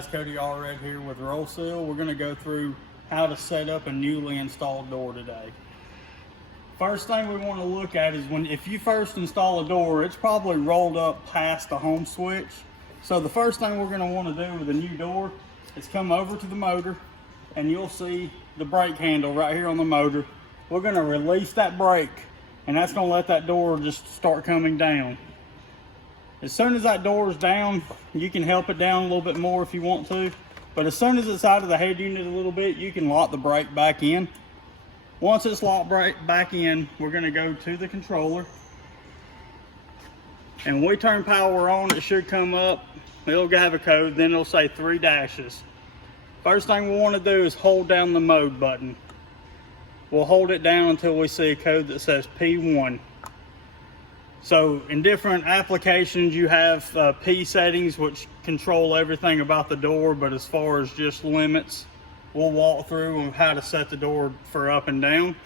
guys, Kody Allred here with RollSeal. We're going to go through how to set up a newly installed door today. First thing we want to look at is if you first install a door, it's probably rolled up past the home switch. So the first thing we're going to want to do with a new door is come over to the motor, and you'll see the brake handle right here on the motor. We're going to release that brake, and that's going to let that door just start coming down. As soon as that door is down, you can help it down a little bit more if you want to. But as soon as it's out of the head unit a little bit, you can lock the brake back in. Once it's locked back in, we're going to go to the controller. And when we turn power on, it should come up. It'll have a code, then it'll say 3 dashes. First thing we want to do is hold down the mode button. We'll hold it down until we see a code that says P1. So in different applications you have P settings which control everything about the door, but as far as just limits, we'll walk through on how to set the door for up and down.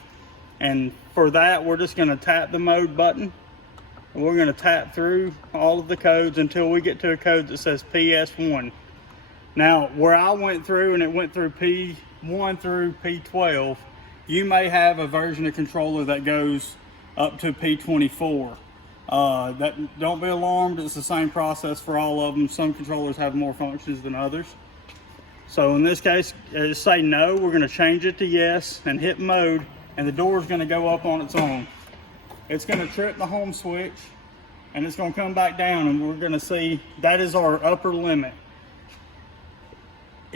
And for that, we're just going to tap the mode button. And we're going to tap through all of the codes until we get to a code that says PS1. Now, where I went through and it went through P1 through P12, you may have a version of controller that goes up to P24. Don't be alarmed, it's the same process for all of them. Some controllers have more functions than others. So in this case, just say no, we're going to change it to yes and hit mode, and the door is going to go up on its own. It's going to trip the home switch and it's going to come back down, and we're going to see that is our upper limit.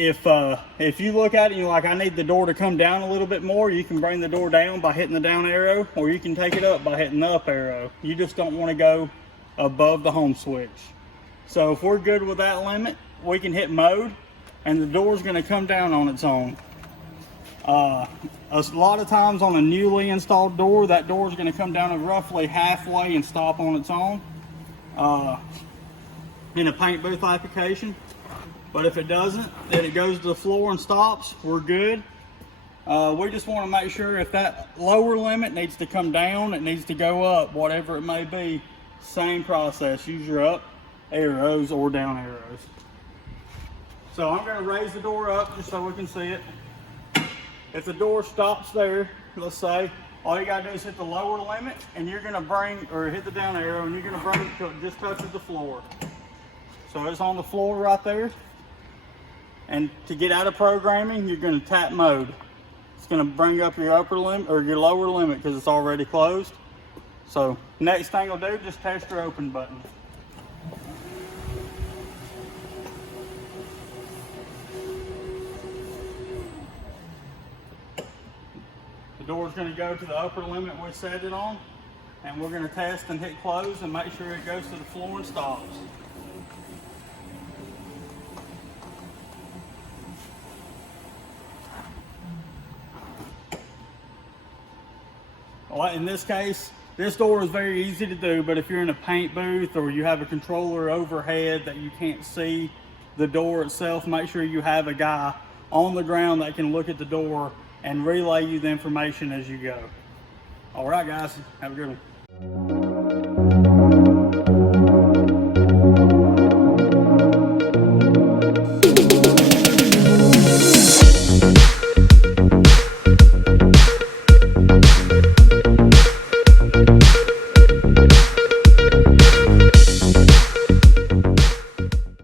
If you look at it and you're like, I need the door to come down a little bit more, you can bring the door down by hitting the down arrow, or you can take it up by hitting the up arrow. You just don't want to go above the home switch. So if we're good with that limit, we can hit mode, and the door is going to come down on its own. A lot of times on a newly installed door, that door is going to come down roughly halfway and stop on its own in a paint booth application. But if it doesn't, then it goes to the floor and stops. We're good. We just want to make sure if that lower limit needs to come down, it needs to go up, whatever it may be. Same process. Use your up arrows or down arrows. So I'm going to raise the door up just so we can see it. If the door stops there, let's say, all you got to do is hit the lower limit, and you're going to hit the down arrow, and you're going to bring it till it just touches the floor. So it's on the floor right there. And to get out of programming, you're going to tap mode. It's going to bring up your upper limit or your lower limit because it's already closed. So next thing I'll do, just test your open button. The door is going to go to the upper limit we set it on, and we're going to test and hit close and make sure it goes to the floor and stops. Well, in this case, this door is very easy to do, but if you're in a paint booth or you have a controller overhead that you can't see the door itself, make sure you have a guy on the ground that can look at the door and relay you the information as you go. All right, guys, have a good one.